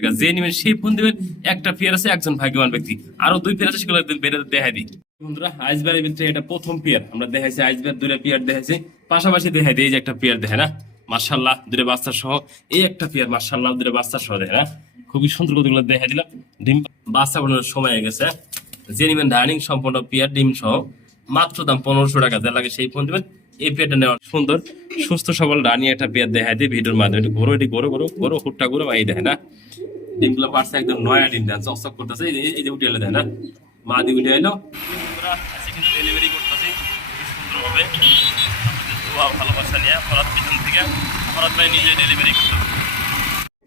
টাকা যে নেবেন সেই ফোন দিবেন। একটা পেয়ার আছে, একজন ভাগ্যবান ব্যক্তি। আরো 2 পেয়ার আছে, সেগুলো বেড়ে দেখাই দিই বন্ধুরা। আইসবারের ভিতরে এটা প্রথম পেয়ার আমরা দেখাইছি, আইসবার 2টা পেয়ার দেখাইছি, পাশাপাশি দেখাই দিই। এই যে একটা পেয়ার দেখে না, মার্শাল্লাহ 2টা বাচ্চা সহ। এই একটা পেয়ার মার্শাল্লাহ 2টা বাচ্চা সহ দেখে না, খুবই সুন্দর কতগুলো দেখাই দিলাম। ডিম বাচ্চা বানানোর সময় হয়ে গেছে। যে নেবেন রানিং সম্পূর্ণ পেয়ার ডিম সহ, মাত্র দাম 1500 টাকা। যা লাগে সেই ফোন দিবেন। এই পেয়ারটা নেওয়া সুন্দর সুস্থ সবল রানি একটা পেয়ার দেখাই দিই ভিডিওর মাধ্যমে। একটু ঘোরো, এটি ঘোরো ঘোরো ঘোরো, হুটটা ঘুরো, এই দেখে না ডিমগুলো পারছে একদম নয়া ডিম দেন, চকচক করতেছে। এই যে উঠে এলো দেয় না, মা দিয়ে উঠে এলো। কিন্তু ডেলিভারি করতেছি সুন্দর হবে। ভালোবাসা নিয়ে ফরাত পিছন থেকে ফরাত ভাই নিজে ডেলিভারি করতে।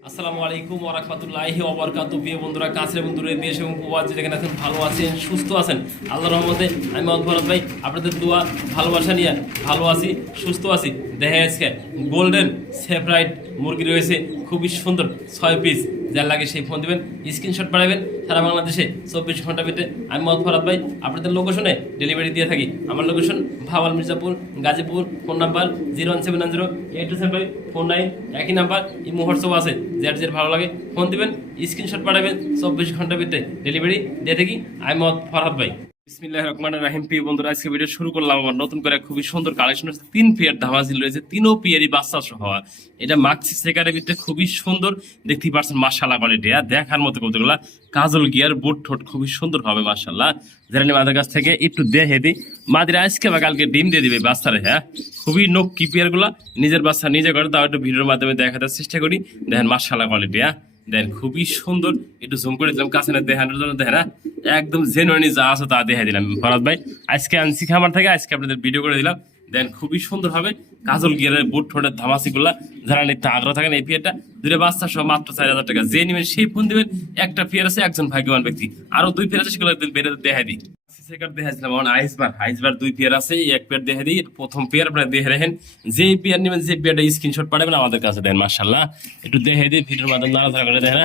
আসসালামু আলাইকুম ওয়া রাহমাতুল্লাহি ওয়া বারাকাতুহু। প্রিয় বন্ধুরা, কাছের বন্ধুরা, দেশ এবং প্রবাসী যেখানে আছেন, ভালো আছেন, সুস্থ আছেন, আল্লাহর রহমতে আমি ফরাত ভাই আপনাদের দোয়া ভালোবাসা নিয়ে ভালো আছি, সুস্থ আছি। দেখা যাচ্ছে গোল্ডেন সেফরাইট মুরগি রয়েছে, খুবই সুন্দর 6 পিস। যার লাগে সেই ফোন দিবেন, স্ক্রিনশট পাঠাবেন। সারা বাংলাদেশে 24 ঘন্টা ভিতরে আমি ফরাত ভাই আপনাদের লোকেশনে ডেলিভারি দিয়ে থাকি। আমার location Bhawal, Mirzapur, Gazipur. Phone number 01790827549। একই নাম্বার এই মুহূর্তেও আছে। যার যার ভালো লাগে ফোন দিবেন, স্ক্রিনশট পাঠাবেন। 24 ঘন্টার ভিতরে ডেলিভারি দিয়ে থাকি আমি ফরহাদ ভাই। বিসমিল্লাহির রহমানির রহিম। প্রিয় বন্ধুরা, আজকে ভিডিও শুরু করলাম আমার নতুন করে খুবই সুন্দর কালেকশন হচ্ছে। 3 পেয়ার ধামাজিল রয়েছে, 3ও পেয়ারই বাচ্চা সহ। এটা মাক্সি সেকারের ভিতরে খুবই সুন্দর, দেখতেই পাচ্ছেন মাশাআল্লাহ কোয়ালিটি। দেখার মতো কতগুলা কাজল গিয়ার বুট ঠোঁট খুবই সুন্দর হবে মাশাআল্লাহ। যারা মাদের কাছ থেকে একটু দেখে দিই, মাদিরা আজকে বা কালকে ডিম দিয়ে দিবে বাচ্চারে। খুবই নক্কি পেয়ার গুলা, নিজের বাচ্চা নিজে করে, তাও একটু ভিডিওর মাধ্যমে দেখাতে চেষ্টা করি। দেখেন মাশাআল্লাহ কোয়ালিটি। দেন খুবই সুন্দর, একটু জুম করে দিলাম কাছে দেখানোর জন্য। দেখেন একদম জেনুইন যা আছে তা দেখাই দিলাম ফরাদ ভাই। আজকে আনছি খামার থেকে, আজকে আপনাদের ভিডিও করে দিলাম। দেন খুবই সুন্দর হবে কাজল গিয়ারের বুট ঠোঁটের ধামাসিগুলা। যারা নিতে আগ্রহ থাকেন এই পেয়ারটা 2টা বাচ্চা সহ মাত্র 4000 টাকা। যে নেবেন সেই ফোন দিবেন। একটা পেয়ার আছে, একজন ভাগ্যবান ব্যক্তি। আরো 2 পেয়ার আছে, সেগুলো বেড়ে দেখাই দিই। আইসবার 2 পেয়ার আছে, এক পেয়ার দেখে দিই। প্রথম পেয়ার আপনারা দেখে রাখেন, যে পেয়ার নেবেন যে পেয়ারটা স্ক্রিনশট পাঠাবেন আমাদের কাছে। দেন মাশাআল্লাহ একটু দেখে দিই ভিডিওর মাধ্যমে নাড়াচাড়া করে। দেখেন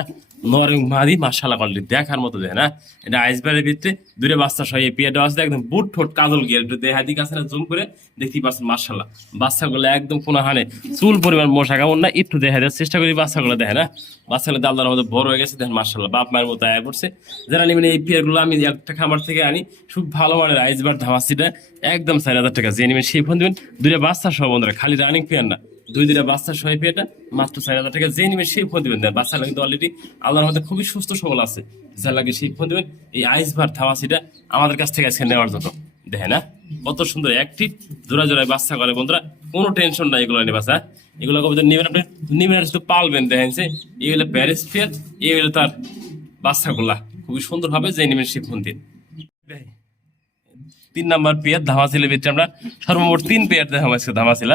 নরম মাদি মাশাআল্লাহ কোয়ালিটি দেখার মতো। দেখেন এটা আইসবারের ভিতরে 2টা বাচ্চা সহ এই পেয়ারটা আছে, একদম বুট ঠোঁট কাজল গিয়ার। একটু দেখা দিই কাছে জুম করে, দেখতেই পাচ্ছেন মাশাআল্লাহ বাচ্চাগুলো একদম কোনো হানে চুল পরিমাণ মশা কামড় না। একটু দেখা দেওয়ার চেষ্টা করি বাচ্চাগুলো। দেখেন বাচ্চাগুলো আল্লাহর মতো বড় হয়ে গেছে। দেখেন মাশাআল্লাহ বাপ মায়ের মতো আয়া পড়ছে। যারা নেবেন এই পেয়ারগুলো আমি একটা খামার থেকে আনি, খুব ভালো মানের আইসবার ধামাসিটা, একদম 4000 টাকা। যে নেবেন সেই ফোন দিবেন। 2টা বাচ্চা সহ বন্ধুরা, খালি রানিং পেয়ার না, 2টা বাচ্চা সহ পেয়ারটা মাত্র 4000 টাকা। যে নেবেন সেই ফোন দিবেন। বাচ্চারা কিন্তু অলরেডি আল্লাহর মধ্যে খুবই সুস্থ সবল আছে। যা লাগে সেই ফোন দিবেন। এই আইসবার ধামাসিটা আমাদের কাছ থেকে আজকে নেওয়ার জন্য। দেখেন কত সুন্দর অ্যাক্টিভ, জোড়া জোড়ায় বাচ্চা করে বন্ধুরা, কোনো টেনশন নাই এগুলো নিয়ে বাচ্চা। এগুলো কবে নেবেন আপনি, নেবেন শুধু পালবেন। দেখেন এই হলো প্যারিস পেয়ার, এই হলো তার বাচ্চাগুলা, খুবই সুন্দর হবে। যে নেবেন সেই ফোন দিন। 3 নাম্বার পেয়ার ধামাসিলের ভিতরে আমরা সর্বমোট 3 পেয়ার ধামাসিল।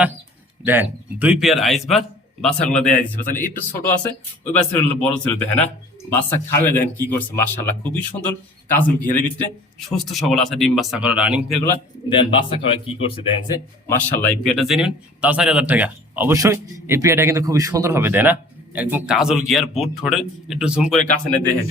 দেন 2 পেয়ার আইসবার বাচ্চাগুলো দেয়া দিচ্ছে। বাচ্চা একটু ছোট আছে, ওই বাচ্চাগুলো বড় ছিল। দেখেন বাচ্চা খাবে, দেন কি করছে মাশাআল্লাহ খুবই সুন্দর কাজল ঘেরের ভিতরে সুস্থ সবল আছে। ডিম বাচ্চা করা রানিং পেয়ার গুলা। দেন বাচ্চা খাওয়া কি করছে দেখেন মাশাআল্লাহ। এই পেয়ারটা জেনে নেবেন, তাও 4000 টাকা। অবশ্যই এই পেয়ারটা কিন্তু খুবই সুন্দর হবে। দেয় না একদম কাজল গিয়ার বুট ঠোঁটের, একটু জুম করে কাছে নিয়ে দেখেন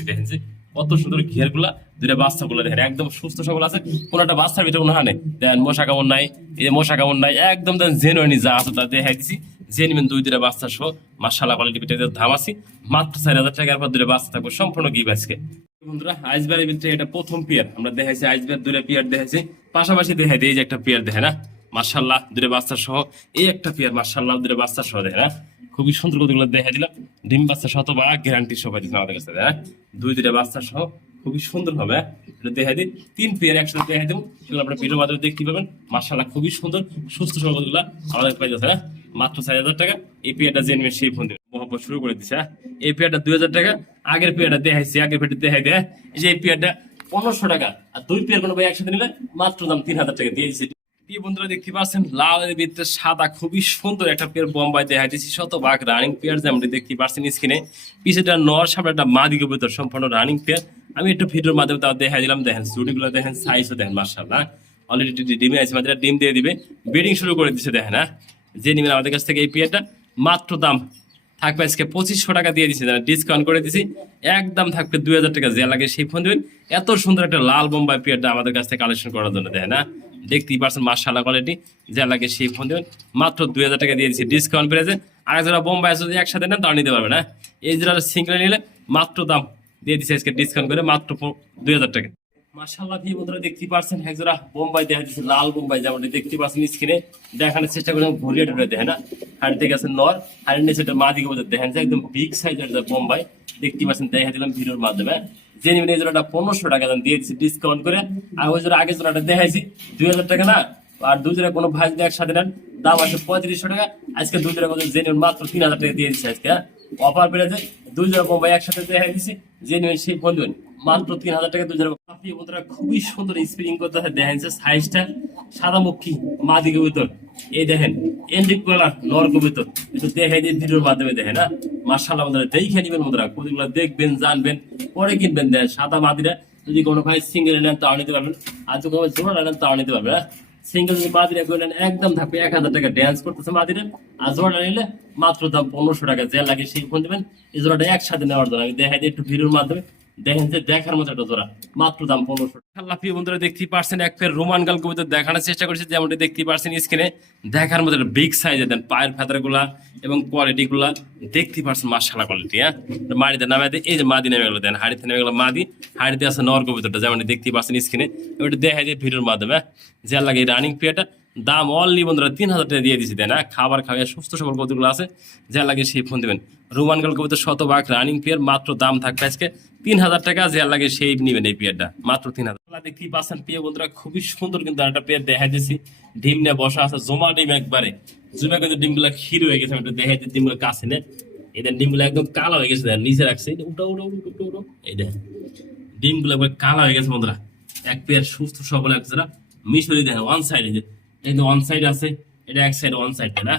কত সুন্দর ঘের গুলা। 2টা বাচ্চা গুলো দেখেন একদম সুস্থ সবল আছে, কোন একটা বাচ্চার ভিতরে কোনো হানে দেন মশা কামড় নাই। এই যে মশা কামড় নাই, একদম দেন জেনুইন যা আছে তা দেখাই দিছি। যে নেবেন 2টা বাচ্চা সহ মাশাআল্লাহ কোয়ালিটি ভিতরে ধামাসি, মাত্র 4000 টাকার পর 2টা বাচ্চা থাকবে সম্পূর্ণ গিভ আজকে বন্ধুরা। আইসবারের ভিতরে এটা প্রথম পেয়ার আমরা দেখাইছি, আইসবার 2টা পেয়ার দেখাইছি, পাশাপাশি দেখাই দিই। এই যে একটা পেয়ার দেখেন মাশাআল্লাহ 2টা বাচ্চা সহ। এই একটা পেয়ার মাশাআল্লাহ 2টা বাচ্চা সহ দেখেন খুবই সুন্দর কতগুলো দেখা দিলাম। ডিম বাচ্চা শতভাগ গ্যারান্টি সবাই দিচ্ছেন আমাদের কাছে। 2টা বাচ্চা সহ খুবই সুন্দর হবে। দেখা দিই 3 পেয়ার একসাথে দেখা দেবো, সেগুলো আপনার ভিডিওর মাধ্যমে দেখতে পাবেন। মাশাআল্লাহ খুবই সুন্দর সুস্থ সবগুলা আমাদের পাই যাচ্ছে মাত্র 4000 টাকা। এই পেয়ারটা জেনবে সেই ফোন দেবে মহব্বত শুরু করে দিচ্ছে। এই পেয়ারটা 2000 টাকা। আগের পেয়ারটা দেখাইছি, আগের পেয়ারটা দেখাই দেয় এই যে এই পেয়ারটা 1500 টাকা। আর 2 পেয়ার কোনো ভাই একসাথে নিলে মাত্র দাম 3000 টাকা দিয়ে দিচ্ছি। বন্ধুরা দেখতে পাচ্ছেন লালের ভিতরে সাদা খুবই সুন্দর একটা পেয়ার বোম্বাই দেখা দিচ্ছি, শতভাগ রানিং পেয়ার। যেমন দেখতে পাচ্ছেন স্ক্রিনে, পিছেটা নর, সামনে একটা মাদিকে ভিতর সম্পূর্ণ রানিং পেয়ার। আমি একটু ভিডিওর মাধ্যমে তাও দেখা দিলাম। দেখেন জুড়িগুলো দেখেন, সাইজও দেখেন মাশাআল্লাহ। অলরেডি ডিমে আছে, মাদিরা ডিম দিয়ে দিবে, ব্রিডিং শুরু করে দিচ্ছে। দেখেন যে নেবেন আমাদের কাছ থেকে এই পেয়ারটা মাত্র দাম থাকবে আজকে 2500 টাকা দিয়ে দিচ্ছি, ডিসকাউন্ট করে দিচ্ছি। একদম থাকবে 2000 টাকা। যে লাগে সেই ফোন দেবেন। এত সুন্দর একটা লাল বোম্বাই পেয়ারটা আমাদের কাছ থেকে কালেকশন করার জন্য। দেখেন দেখতেই পাচ্ছেন মাশাআল্লাহ কোয়ালিটি। যা লাগে সেই ফোন দেবেন, মাত্র 2000 টাকা দিয়ে দিচ্ছি ডিসকাউন্ট পেয়েছে। আর যারা বোম্বাই যদি একসাথে নেন তাও নিতে পারবে না। এই যারা সিঙ্গেল নিলে মাত্র দাম দিয়ে দিচ্ছে আজকে ডিসকাউন্ট করে মাত্র 2000 টাকা। মাশাআল্লাহ প্রিয় বন্ধুরা দেখতে পাচ্ছেন একজোড়া বোম্বাই দেখা দিচ্ছে, লাল বোম্বাই যেমনটি দেখতে পাচ্ছেন স্ক্রিনে দেখানোর চেষ্টা করে ঘুরিয়ে টুরিয়ে দেখে না। হাড়ি থেকে আছে নর, হাড়ির নিচে মা দিকে বোঝা দেখেন যে একদম বিগ সাইজের বোম্বাই দেখতে পাচ্ছেন, দেখা দিলাম ভিডিওর মাধ্যমে। যে নিবেন এই জোড়াটা 1500 টাকা দাম দিয়ে দিচ্ছি ডিসকাউন্ট করে। আর ওই জোড়া আগে জোড়াটা দেখাইছি 2000 টাকা না, আর দুই জোড়া কোনো ভাই যদি একসাথে নেন দাম আছে 3500 টাকা। আজকে দুই জোড়া যে নিবেন মাত্র 3000 টাকা দিয়ে দিচ্ছি আজকে। অফার পেরেছে দুই জোড়া বোম্বাই একসাথে দেখাই দিচ্ছি, যে নিবেন সেই ফোন দেবেন মাত্র 3000 টাকা দুই জোড়া। আপনি বন্ধুরা খুবই সুন্দর স্প্রিং করতে দেখেন সাইজটা সাদামুখী মা দিকে ভিতর, এই দেখেন এন্ডিক কালার নর কবিতর, একটু দেখাই দিয়ে ভিডিওর মাধ্যমে দেখেন না। মাশাআল্লাহ বন্ধুরা দেখে নিবেন বন্ধুরা, কোনগুলো দেখবেন জানবেন পরে কিনবেন। দেখেন সাদা মাদিরা যদি কোনো ভাই সিঙ্গেল নেন তাও নিতে পারবেন, আর যদি কোনো জোড়া নেন তাও নিতে পারবেন। সিঙ্গেল যদি মাদিরা করলেন একদম থাকবে 1000 টাকা ড্যান্স করতেছে মাদিরা, আর জোড়া নিলে মাত্র দাম 1500 টাকা। যে লাগে সেই ফোন দেবেন। এই জোড়াটা একসাথে নেওয়ার জন্য আমি দেখাই দিই একটু ভিডিওর মাধ্যমে, দেখেন যে দেখার মতো একটা জোড়া মাত্র দাম 1500 টাকা। আল্লাহ প্রিয় বন্ধুরা দেখতেই পারছেন এক পেয়ার রোমান গাল কবিতা দেখানোর চেষ্টা করছি, যেমনটি দেখতেই পারছেন স্ক্রিনে দেখার মতো একটা বিগ সাইজের দেন পায়ের ফেদার গুলা এবং কোয়ালিটি গুলা দেখতেই পারছেন মাশাআল্লাহ কোয়ালিটি। হ্যাঁ মাটিতে নামে দেয়, এই যে মাদি নেমে গেলো দেন, হাড়িতে নেমে গেলো মাদি, হাড়িতে আছে নর কবিতাটা যেমনটি দেখতেই পারছেন স্ক্রিনে। ওইটা দেখাই দিয়ে ভিডিওর মাধ্যমে যে লাগে এই রানিং পেয়ারটা দাম অনলি বন্ধুরা 3000 টাকা দিয়ে দিচ্ছি দেয় না। খাবার খাওয়া সুস্থ সবল কতগুলো আছে যা লাগে সেই ফোন দেবেন। রোমান গাল কবিতা 100 রানিং পেয়ার মাত্র দাম থাকবে আজকে 3000 টাকা। যে লাগে সেই নিবেন এই পেয়ারটা মাত্র 3000। দেখতেই পাচ্ছেন প্রিয় বন্ধুরা খুবই সুন্দর কিন্তু একটা পেয়ার দেখা দিচ্ছি, ডিম নিয়ে বসা আছে জমা ডিম একবারে জমা, কিন্তু ডিমগুলা ক্ষীর হয়ে গেছে। আমি দেখা দিচ্ছি ডিমগুলো কাছে নে, এদের ডিমগুলো একদম কালো হয়ে গেছে, নিচে রাখছে উঠো উঠো উঠো উঠো, এই দেখেন ডিমগুলো একবার কালো হয়ে গেছে বন্ধুরা। এক পেয়ার সুস্থ সবল এক জোড়া মিশরি দেখেন ওয়ান সাইডে, এই যে ওয়ান সাইড আছে, এটা এক সাইড ওয়ান সাইড না,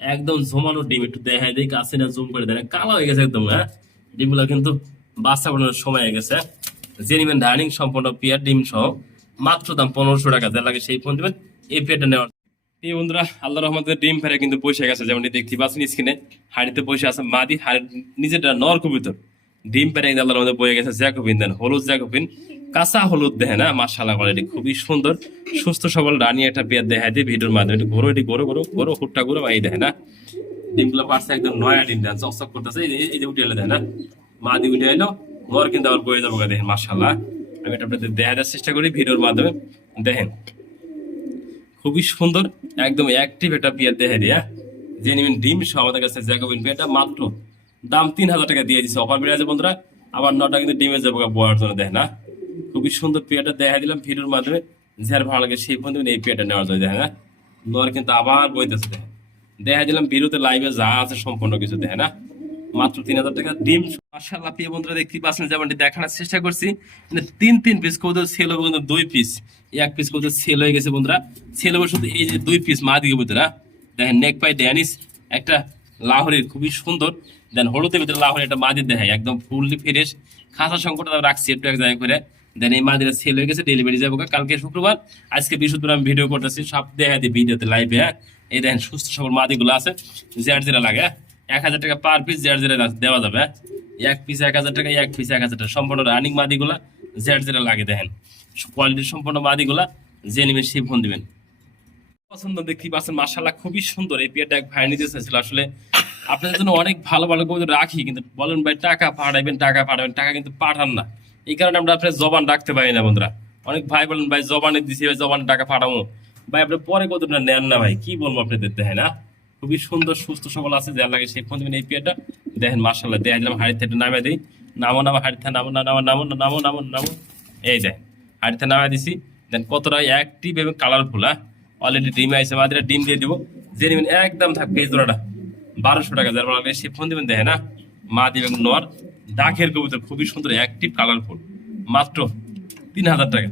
একদম জমানো ডিম একটু দেখাই দিই কাছে না জুম করে দেয়, কালো হয়ে গেছে একদম। হ্যাঁ ডিমগুলো কিন্তু বাচ্চা বানানোর সময় হয়ে গেছে। যে নিবেন ডাইনিং সম্পূর্ণ পেয়ার ডিম সহ মাত্র দাম 1500 টাকা। যা লাগে সেই ফোন দেবেন এই পেয়ারটা নেওয়ার। এই বন্ধুরা আল্লাহ রহমতের ডিম ফেরে কিন্তু বসে গেছে, যেমনটি দেখতে পাচ্ছেন স্ক্রিনে হাড়িতে বসে আছে মাদি, হাড়ির নিজেরটা নর কবিতর ডিম পেরে আল্লাহর রহমতে বয়ে গেছে জ্যাকোবিন দেন, হলুদ জ্যাকোবিন কাঁচা হলুদ দেখেন না। মাশাআল্লাহ কোয়ালিটি খুবই সুন্দর সুস্থ সবল রানী একটা পেয়ার দেখা দিয়ে ভিডিওর মাধ্যমে একটু ঘোরো, এটি ঘোরো ঘোরো ঘোরো হুটটা ঘুরো এই দেখেন না। ডিমগুলো পারছে একদম নয়া ডিম দেন চকচক করতেছে, এই যে উঠে এলো দেখেন না, মাদি উঠে এলো নর কিন্তু আবার বয়ে যাবো দেখেন। মাশাআল্লাহ আমি এটা আপনাদের দেখা দেওয়ার চেষ্টা করি ভিডিওর মাধ্যমে দেখেন, খুবই সুন্দর একদম অ্যাক্টিভ একটা পেয়ার দেখে দিয়া। যে নিবেন ডিম সহ আমাদের কাছে জ্যাকোবিন পেয়ারটা মাত্র দাম 3000 টাকা দিয়ে দিচ্ছে অফার বেড়ে আছে বন্ধুরা। আবার নটা কিন্তু ডিমের যাবো বয়ার জন্য দেখেন না, খুবই সুন্দর পেয়ারটা দেখা দিলাম ভিডিওর মাধ্যমে। যার ভালো লাগে সেই ফোন দেবেন এই পেয়ারটা নেওয়ার জন্য দেখেন না। নর কিন্তু আবার বইতেছে দেখেন, দেখা দিলাম ভিডিওতে লাইভে যা আছে সম্পূর্ণ কিছু দেখেন না, মাত্র 3000 টাকা ডিম। মাশাআল্লাহ প্রিয় বন্ধুরা দেখতে পাচ্ছেন যেমনটি দেখানোর চেষ্টা করছি, তিন পিস কৌতো সেল হবে কিন্তু 2 পিস, এক পিস কৌতো সেল হয়ে গেছে বন্ধুরা। সেল হবে শুধু এই যে 2 পিস মা দিকে ভিতরে দেখেন, নেক পাই ড্যানিস একটা লাহোরের খুবই সুন্দর দেন, হলুদের ভিতরে লাহোরের একটা মাদি দেখায় একদম ফুললি ফ্রেশ, খাঁচা সংকট রাখছি একটু এক জায়গায় করে দেন। এই মাদিরা সেল হয়ে গেছে, ডেলিভারি যাবো কালকে শুক্রবার, আজকে বৃহস্পতিবার আমি ভিডিও করতেছি, সব দেখা দিই ভিডিওতে লাইভে। হ্যাঁ এই দেখেন সুস্থ সবল মাদিগুলো আছে, যার যেটা লাগে 1000 টাকা পার পিস, যার যেটা দেওয়া যাবে। এক পিস 1000 টাকা, এক পিস 1000 টাকা, সম্পূর্ণ রানিং মাদিগুলা যার যেটা লাগে দেখেন, কোয়ালিটির সম্পূর্ণ মাদিগুলা যে নেবেন সেই ফোন দিবেন। পছন্দ দেখতেই পাচ্ছেন মাশাআল্লাহ খুবই সুন্দর এই পেয়ারটা এক ভাই নিতে চাইছিল। আসলে আপনাদের জন্য অনেক ভালো ভালো করে রাখি, কিন্তু বলেন ভাই টাকা পাঠাবেন টাকা কিন্তু পাঠান না, এই কারণে আমরা আপনার জবান রাখতে পারি না বন্ধুরা। অনেক ভাই বলেন ভাই জবানে দিছি, ভাই জবানে টাকা পাঠাবো, ভাই আপনি পরে কতটা নেন না ভাই, কি বলবো আপনাদের দেখেন না। খুবই সুন্দর সুস্থ সবল আছে, যার লাগে সেই ফোন দিবেন এই পেয়ারটা দেখেন। মাশাআল্লাহ দেখা দিলাম হাড়ি থেকে নামে দিই, নামো নামো হাড়ি থেকে নামো নামো নামো নামো নামো নামো, এই যায় হাড়ি থেকে নামে দিছি দেন। কতটা অ্যাক্টিভ এবং কালারফুল। হ্যাঁ অলরেডি ডিম আইসে মাদিরা ডিম দিয়ে দিব, যে নেবেন একদম থাকবে এই জোড়াটা 1200 টাকা। যার লাগে সে ফোন দিবেন দেখেন না, মা দিবেন নর দাখের কবুতর খুবই সুন্দর অ্যাক্টিভ কালারফুল মাত্র 3000 টাকা।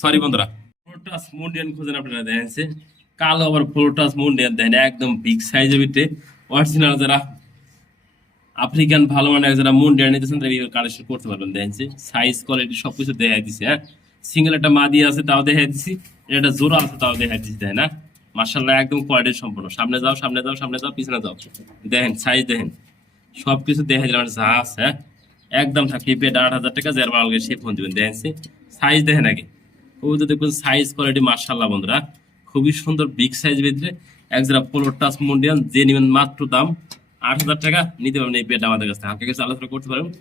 সরি বন্ধুরা ফ্লোটাস মুন্ডিয়ান খুঁজেন আপনারা দেখেন, কালো আবার ফ্লোটাস মুন্ডিয়ান দেখেন একদম বিগ সাইজের ভিতরে অরিজিনাল, যারা আফ্রিকান ভালো মানের যারা মুন্ডিয়ান নিতেছেন তারা কালেকশন করতে পারবেন দেখেন, সাইজ কোয়ালিটি সবকিছু দেখাই দিছি। হ্যাঁ সিঙ্গেল একটা মাদি আছে তাও দেখাই দিছি, একটা জোড়া আছে তাও দেখাই দিছি দেখেন না। মাশাআল্লাহ একদম কোয়ালিটি সম্পূর্ণ, সামনে যাও সামনে যাও সামনে যাও পিছনে যাও দেখেন, সাইজ দেখেন সবকিছু দেখা দিলাম যা আছে। হ্যাঁ একদম থাকবে পেট 8000 টাকা, যার ভালো লাগে সে ফোন দিবেন দেখেন। সাইজ দেখেন আগে ও তো দেখবেন সাইজ কোয়ালিটি মাশাআল্লাহ বন্ধুরা খুবই সুন্দর বিগ সাইজ ভিতরে এক জোড়া পোলো টাচ মুন্ডিয়ান, যে নেবেন মাত্র দাম 8,000 টাকা নিতে পারবেন এই পেয়ারটা আমাদের কাছ থেকে। হালকা কিছু আলোচনা করতে পারবেন।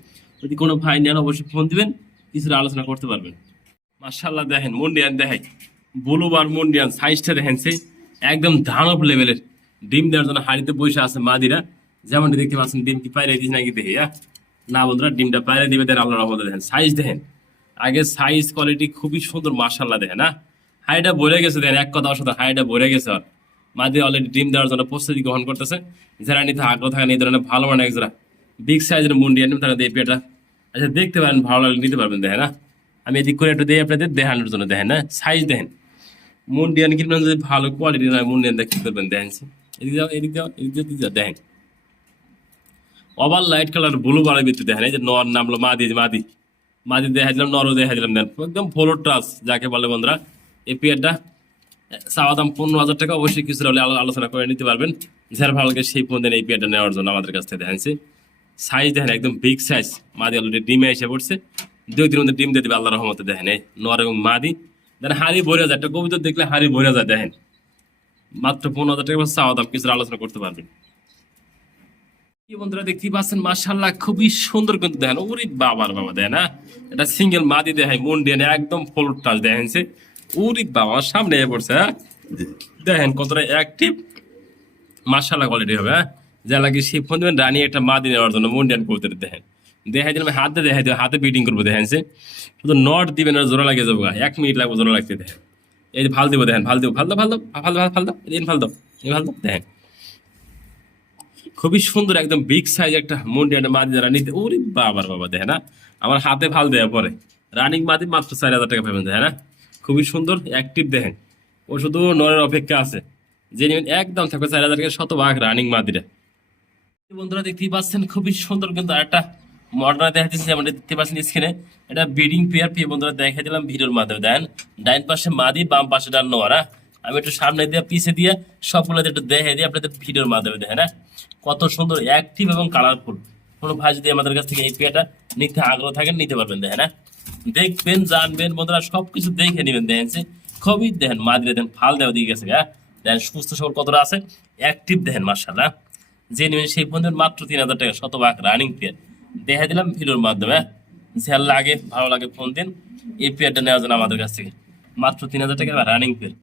যদি কোনো ভাই নেন অবশ্যই ফোন দিবেন, কিছুটা আলোচনা করতে পারবেন। মাশাআল্লাহ দেখেন মুন্ডিয়ান দেখাই, ব্লু বার মুন্ডিয়ান সাইজটা দেখেন সে একদম ধানব লেভেলের। ডিম দেওয়ার জন্য হাড়িতে বসে আছে মাদিরা, যেমনটি দেখতে পাচ্ছেন। ডিম কি পায়রা দিস নাকি দেখি, হ্যাঁ না বন্ধুরা, ডিমটা পায়রা দিবে দেন আল্লাহর রহমতে। দেখেন সাইজ দেখেন, আগে সাইজ কোয়ালিটি খুবই সুন্দর মাশাআল্লাহ দেখেন। হ্যাঁ হাড়িটা ভরে গেছে দেখেন, এক কথা অসাধারণ, হাড়িটা ভরে গেছে। আর মাদি অলরেডি ডিম দেওয়ার জন্য প্রস্তুতি গ্রহণ করতেছে। যারা নিতে আগ্রহ থাকেন এই ধরনের ভালো মানে একজোড়া বিগ সাইজের মুন্ডিয়ান তারা এই পেয়ারটা আচ্ছা দেখতে পারেন, ভালো লাগলে নিতে পারবেন। দেখেন না, আমি এদিক করে একটু দিই আপনাদের দেখানোর জন্য। দেখেন না সাইজ দেখেন, মুন্ডিয়ান কিনবেন যদি ভালো কোয়ালিটি নয়, মুন্ডিয়ান দেখতে করবেন। দেখেন এদিক যাও এদিক যাও এদিক যাও এদিক যাও, দেখেন ওভার লাইট কালার ব্লু বারের ভিতরে। দেখেন এই যে নর নামলো মাদি, মাদি মাদি দেখা দিলাম, নরও দেখা দিলাম। দেন একদম ফলো ট্রাস যাকে বলে বন্ধুরা। এই পেয়ারটা চাওয়া দাম 15,000 টাকা। অবশ্যই কিছুটা হলে আলোচনা করে নিতে পারবেন। যার ভালো লাগে সেই ফোন দেন এই পেয়ারটা নেওয়ার জন্য আমাদের কাছ থেকে। দেখেন সাইজ দেখেন একদম বিগ সাইজ। মাদি অলরেডি ডিমে এসে পড়ছে, 2 দিনের মধ্যে ডিম দিয়ে দেবে আল্লাহর রহমতে। দেখেন এই নর এবং মাদি দেখেন হাড়ি ভরে যায়, একটা কবিতা দেখলে হাড়ি ভরে যায়। দেখেন মাত্র 15,000 টাকা চাওয়া দাম, কিছুটা আলোচনা করতে পারবেন। কি বন্ধুরা দেখতেই পাচ্ছেন মাশাআল্লাহ খুবই সুন্দর কিন্তু। দেখেন ওরে বাবার বাবা, দেখেন না এটা সিঙ্গেল মাদি দেখাই মুন্ডিয়ান একদম ফুল টাচ। দেখেন ওরে বাবা সামনে এসে পড়ছে। হ্যাঁ দেখেন কতটা অ্যাক্টিভ মাশাআল্লাহ কোয়ালিটি হবে। হ্যাঁ যা লাগে সেই ফোন দেবেন রানি একটা মাদি নেওয়ার জন্য মুন্ডিয়ান করতে। দেখেন দেখাই দিলাম হাতে, দেখাই দেবো হাতে বিটিং করবো। দেখেন শুধু নট দিবেন আর জোড়া লাগিয়ে যাবো, 1 মিনিট লাগবে জোড়া লাগতে। দেখেন এই যে ভাল দিব, দেখেন ভাল দিব, ভাল দাও ভাল দাও ভাল দাও ভাল দাও এদিন ভাল দাও এই ভাল দাও। দেখেন খুবই সুন্দর একদম বিগ সাইজ একটা মুন্ডিয়ান মাদি যারা নিতে, ওরে বাবার বাবা। দেখেন না আমার হাতে ভাল দেওয়া পরে রানিং মাদি মাত্র 4,000 টাকা পাবেন। দেখেন না খুবই সুন্দর অ্যাক্টিভ। দেখেন ও শুধু নরের অপেক্ষা আছে, যে নেবেন একদম থাকবে 4,000 টাকা, 100 ভাগ রানিং মাদিরা। বন্ধুরা দেখতেই পাচ্ছেন খুবই সুন্দর কিন্তু আরেকটা মডার্ন দেখা দিচ্ছি, যেমন দেখতে পাচ্ছেন স্ক্রিনে। এটা ব্রিডিং পেয়ার পেয়ে বন্ধুরা দেখাই দিলাম ভিডিওর মাধ্যমে। দেখেন ডাইন পাশে মাদি, বাম পাশে ডান নোয়ারা। আমি একটু সামনে দিয়ে পিছিয়ে দিয়ে সবগুলো একটু দেখে দিয়ে আপনাদের ভিডিওর মাধ্যমে। দেখেন না কত সুন্দর অ্যাক্টিভ এবং কালারফুল। কোনো ভাই যদি আমাদের কাছ থেকে এই পেয়ারটা নিতে আগ্রহ থাকেন নিতে পারবেন। দেখেন না দেখবেন জানবেন বন্ধুরা, সবকিছু দেখে নেবেন। দেখেন খুবই দেখেন মাদিরা দেন ফাল দেওয়া দিয়ে গেছে। হ্যাঁ দেখেন সুস্থ সবল কতটা আছে, অ্যাক্টিভ দেখেন মাশাআল্লাহ। যে নেবেন সেই ফোন মাত্র 3,000 টাকা, 100 ভাগ রানিং পেয়ার দেখা দিলাম ভিডিওর মাধ্যমে। যার লাগে ভালো লাগে ফোন দিন, এই পেয়ারটা নেওয়ার জন্য আমাদের কাছ থেকে মাত্র 3,000 টাকা রানিং পেয়ার।